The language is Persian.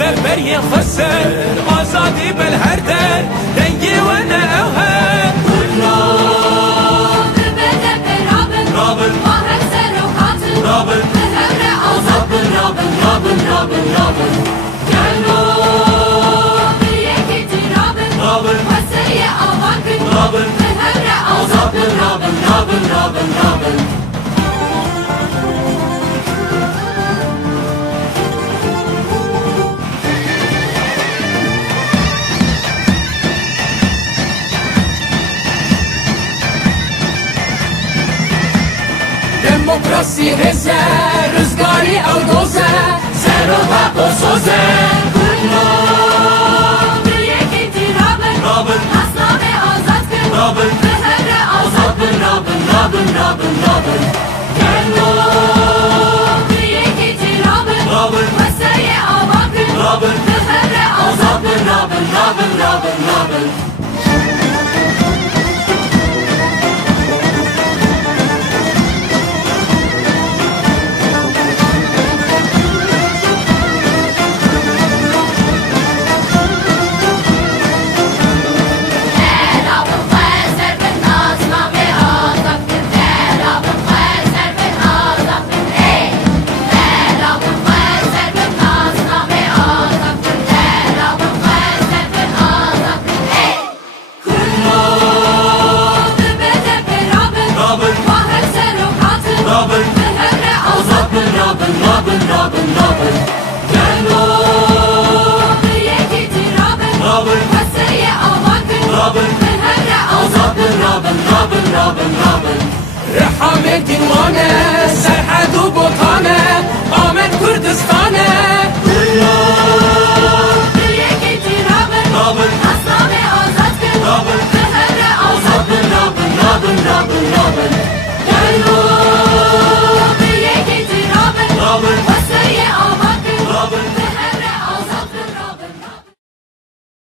بري خسر آزادي بالهردر دنگي وانا اوهر كله ببدأ برابن رابن واحد سر وقاتل رابن بهبرة أوزاد رابن رابن رابن رابن كانوا بريكتي رابن رابن والسريع أواكن رابن بهبرة أوزاد رابن رابن رابن رابن دموکراسی هزه رزگاری او دوزه سر و حق و سوزه كله بريكتي رابن رابن أصنام أوزاد كن رابن بهبرة أوزاد رابن رابن رابن رابن كانوا بريكتي رابن رابن والسريع أواكن رابن بهبرة أوزاد رابن رابن رابن رابن رحم الدين وانا سرحة